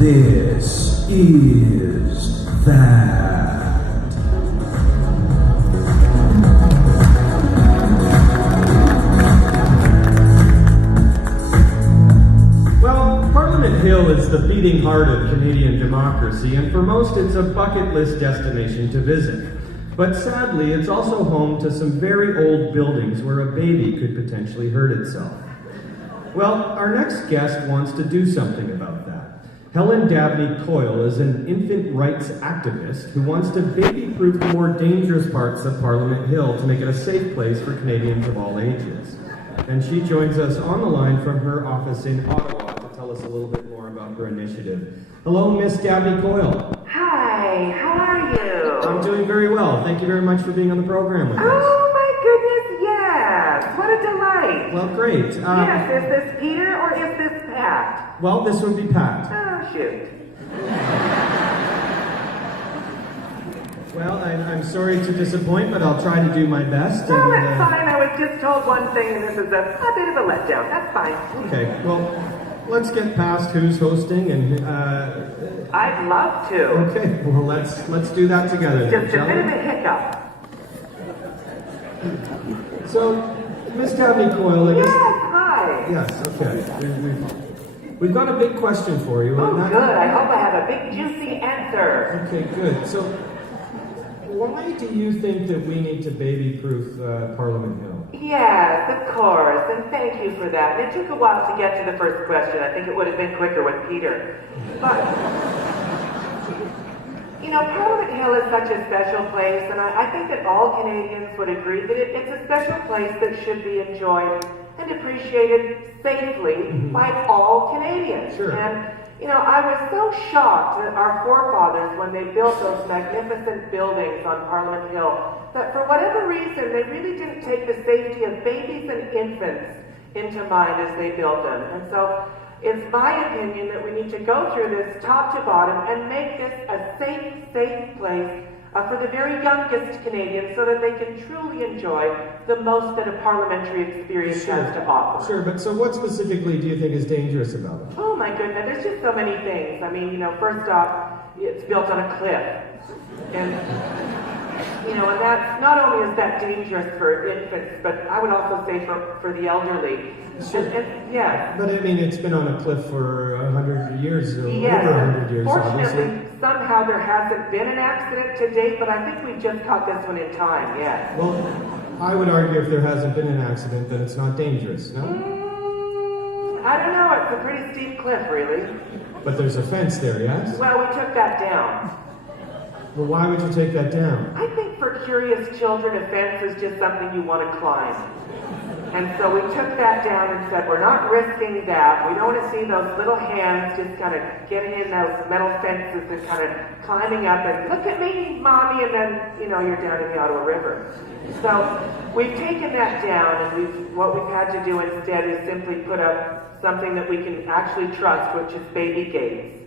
This is that. Well, Parliament Hill is the beating heart of Canadian democracy, and for most it's a bucket list destination to visit. But sadly, it's also home to some very old buildings where a baby could potentially hurt itself. Well, our next guest wants to do something about that. Helen Dabney Coyle is an infant rights activist who wants to baby-proof the more dangerous parts of Parliament Hill to make it a safe place for Canadians of all ages. And she joins us on the line from her office in Ottawa to tell us a little bit more about her initiative. Hello, Miss Dabney Coyle. Hi, how are you? I'm doing very well. Thank you very much for being on the program with us. Oh my goodness, yes! What a delight! Well, great. Yes, is this Peter or is this Pat? Well, this would be Pat. Oh, shoot. Well, I'm sorry to disappoint, but I'll try to do my best. No, that's fine. I was just told one thing and this is a bit of a letdown. That's fine. Okay, well, let's get past who's hosting and... I'd love to. Okay, well, let's do that together. Just a shall bit we? of a hiccup. So, Miss Dabney Coyle, I guess... Yes, hi. Yes, okay. We've got a big question for you. Oh, good. I hope I have a big, juicy answer. Okay, good. So, why do you think that we need to baby-proof Parliament Hill? Yes, of course, and thank you for that. It took a while to get to the first question. I think it would have been quicker with Peter. But, you know, Parliament Hill is such a special place, and I think that all Canadians would agree that it's a special place that should be enjoyed and appreciated safely by all Canadians. Sure. And, you know, I was so shocked that our forefathers, when they built those magnificent buildings on Parliament Hill, that for whatever reason, they really didn't take the safety of babies and infants into mind as they built them. And so it's my opinion that we need to go through this top to bottom and make this a safe place for the very youngest Canadians so that they can truly enjoy the most that a parliamentary experience has to offer. Sure, but so what specifically do you think is dangerous about it? Oh my goodness, there's just so many things. I mean, you know, first off, it's built on a cliff. And, you know, and that's, not only is that dangerous for infants, but I would also say for the elderly. Sure. Yeah. But I mean, it's been on a cliff for 100 years, or Yes, over 100 years, fortunately, obviously. somehow there hasn't been an accident to date, but I think we've just caught this one in time, yes. Well, I would argue if there hasn't been an accident, then it's not dangerous, no? I don't know, it's a pretty steep cliff, really. But there's a fence there, yes? Well, we took that down. Well, why would you take that down? I think for curious children, a fence is just something you want to climb. And so we took that down and said, we're not risking that. We don't want to see those little hands just kind of getting in those metal fences and kind of climbing up and look at me, mommy, and then, you know, you're down in the Ottawa River. So we've taken that down, and what we've had to do instead is simply put up something that we can actually trust, which is baby gates.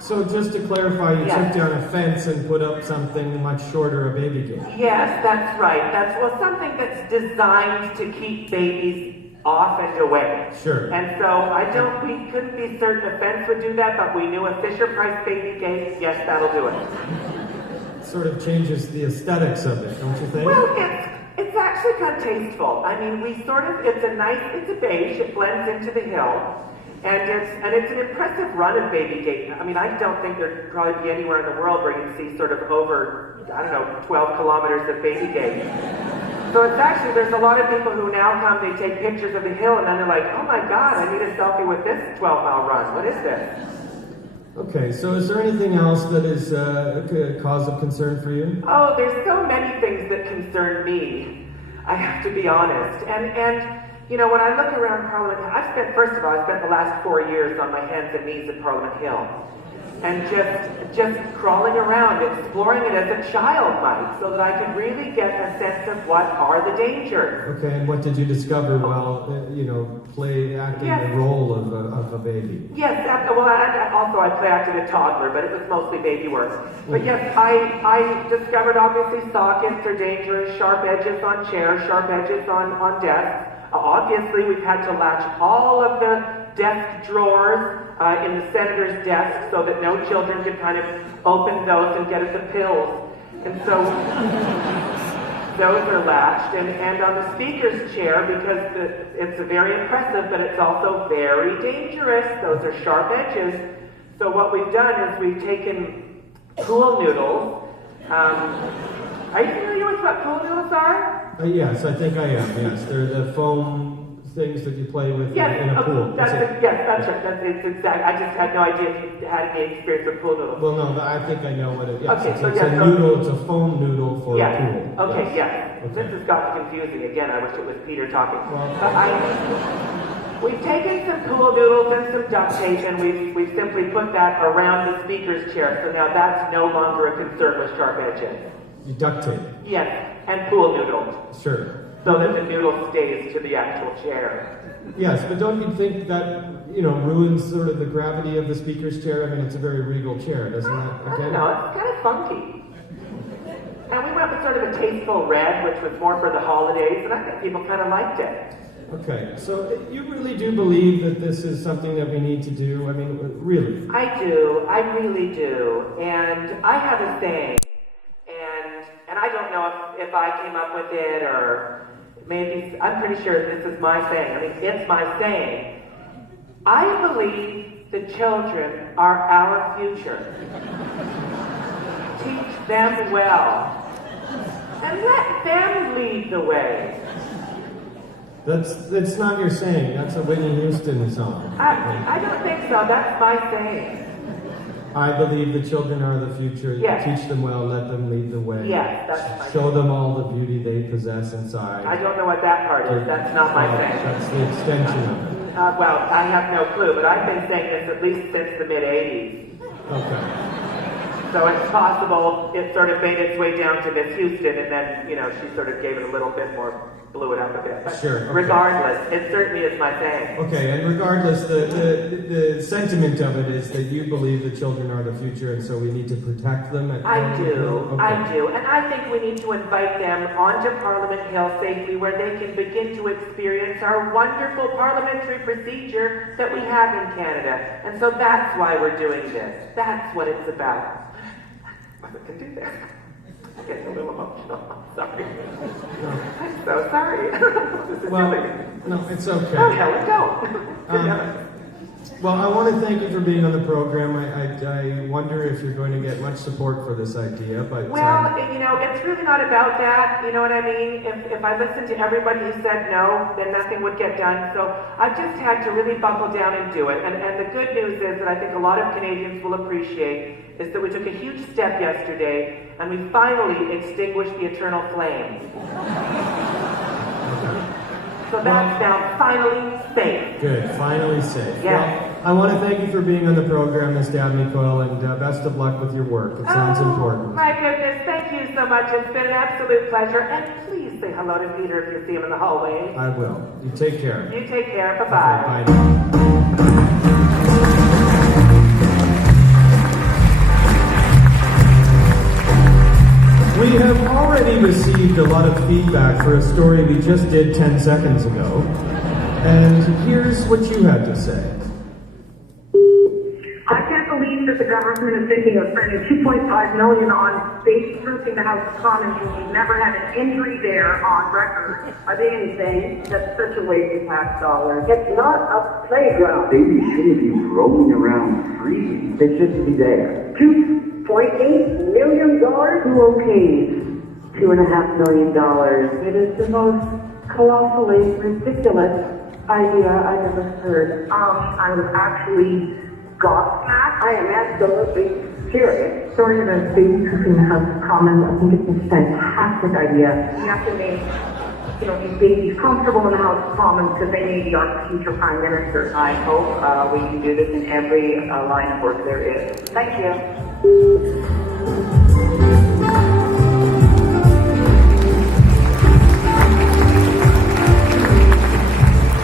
So just to clarify, you Yes. took down a fence and put up something much shorter, a baby gate. Yes, that's right. That's something that's designed to keep babies off and away. Sure. And so we couldn't be certain a fence would do that, but we knew a Fisher-Price baby gate, yes, that'll do it. Sort of changes the aesthetics of it, don't you think? Well, it's actually kind of tasteful. I mean, it's a beige, it blends into the hill. And it's an impressive run of baby gate. I mean, I don't think there'd probably be anywhere in the world where you can see sort of over, 12 kilometers of baby gate. So it's actually, there's a lot of people who now come, they take pictures of the hill, and then they're like, oh my God, I need a selfie with this 12-mile run. What is this? Okay, so is there anything else that is a cause of concern for you? Oh, there's so many things that concern me. I have to be honest. And you know, when I look around Parliament Hill, I spent the last 4 years on my hands and knees at Parliament Hill. And just crawling around, exploring it as a child might, so that I could really get a sense of what are the dangers. Okay, and what did you discover while, acting Yes. the role of a baby? Yes, I play acted a toddler, but it was mostly baby work. But yes, I discovered obviously sockets are dangerous, sharp edges on chairs, sharp edges on desks. Obviously, we've had to latch all of the desk drawers in the senator's desk so that no children could kind of open those and get at the pills. And so those are latched. And on the speaker's chair, because it's very impressive, but it's also very dangerous. Those are sharp edges. So what we've done is we've taken pool noodles. Are you familiar with what pool noodles are? Yes, I think I am, yes. They're the foam things that you play with Yes, in a pool. yes, that's right. It's exact. I just had no idea if you had any experience with pool noodles. Well, no, I think I know what it is. Yes, Okay, it's, so it's yes, a so- noodle, it's a foam noodle for Yes. a pool. Okay, yes. Okay. This has got confusing again. I wish it was Peter talking. Well- But we've taken some pool noodles and some duct tape, and we've simply put that around the speaker's chair. So now that's no longer a concern with sharp edges. You duct tape. Yes, and pool noodles, Sure. so that the noodle stays to the actual chair. Yes, but don't you think that, ruins sort of the gravity of the speaker's chair? I mean, it's a very regal chair, doesn't it? I don't know, it's kind of funky. And we went with sort of a tasteful red, which was more for the holidays, and I think people kind of liked it. Okay, so you really do believe that this is something that we need to do? I mean, really? I do, I really do. And I have a saying, and I don't know if I came up with it or maybe, I'm pretty sure this is my saying. I mean, it's my saying. I believe the children are our future. Teach them well. And let them lead the way. That's not your saying. That's a Whitney Houston song. I don't think so. That's my saying. I believe the children are the future. Yes. Teach them well, let them lead the way. Yes, that's my Show them all the beauty they possess inside. I don't know what that part is. That's not my saying. That's the extension of it. Well, I have no clue, but I've been saying this at least since the mid-'80s. Okay. So it's possible it sort of made its way down to Miss Houston, and then, she sort of gave it a little bit more, blew it up a bit. But Sure, okay. regardless, it certainly is my saying. Okay, and regardless, the sentiment of it is that you believe the children are the future, and so we need to protect them. I do, Okay. I do. And I think we need to invite them onto Parliament Hill safely where they can begin to experience our wonderful parliamentary procedure that we have in Canada. And so that's why we're doing this. That's what it's about. I can do that. I'm getting a little emotional. I'm sorry. I'm so sorry. This is silly. No, it's okay. Oh, Helen, don't. Well, I want to thank you for being on the program. I wonder if you're going to get much support for this idea, but... Well, it's really not about that, you know what I mean? If I listened to everybody who said no, then nothing would get done. So I've just had to really buckle down and do it. And the good news is that I think a lot of Canadians will appreciate is that we took a huge step yesterday and we finally extinguished the eternal flame. So that's now finally safe. Good, finally safe. Yes. Well, I want to thank you for being on the program, Ms. Dabney Coyle, and best of luck with your work. It sounds important. My goodness, thank you so much. It's been an absolute pleasure. And please say hello to Peter if you see him in the hallway. I will. You take care. You take care. Bye-bye. Bye now. We have already received a lot of feedback for a story we just did 10 seconds ago. And here's what you had to say. I can't believe that the government is thinking of spending $2.5 million on base-proofing the House of Commons when we've never had an injury there on record. Are they insane? That's such a waste of tax dollars. It's not a playground. Babies shouldn't be roaming around free. They shouldn't be there. $2.8 million? Who okays $2.5 million? It is the most colossally ridiculous idea I've ever heard. I was actually gobsmacked. I am absolutely serious. Sorry about baby-proofing the House of Commons. I think it's a fantastic idea. We have to make, these babies comfortable in the House of Commons because they may be our future prime minister. I hope we can do this in every line of work there is. Thank you.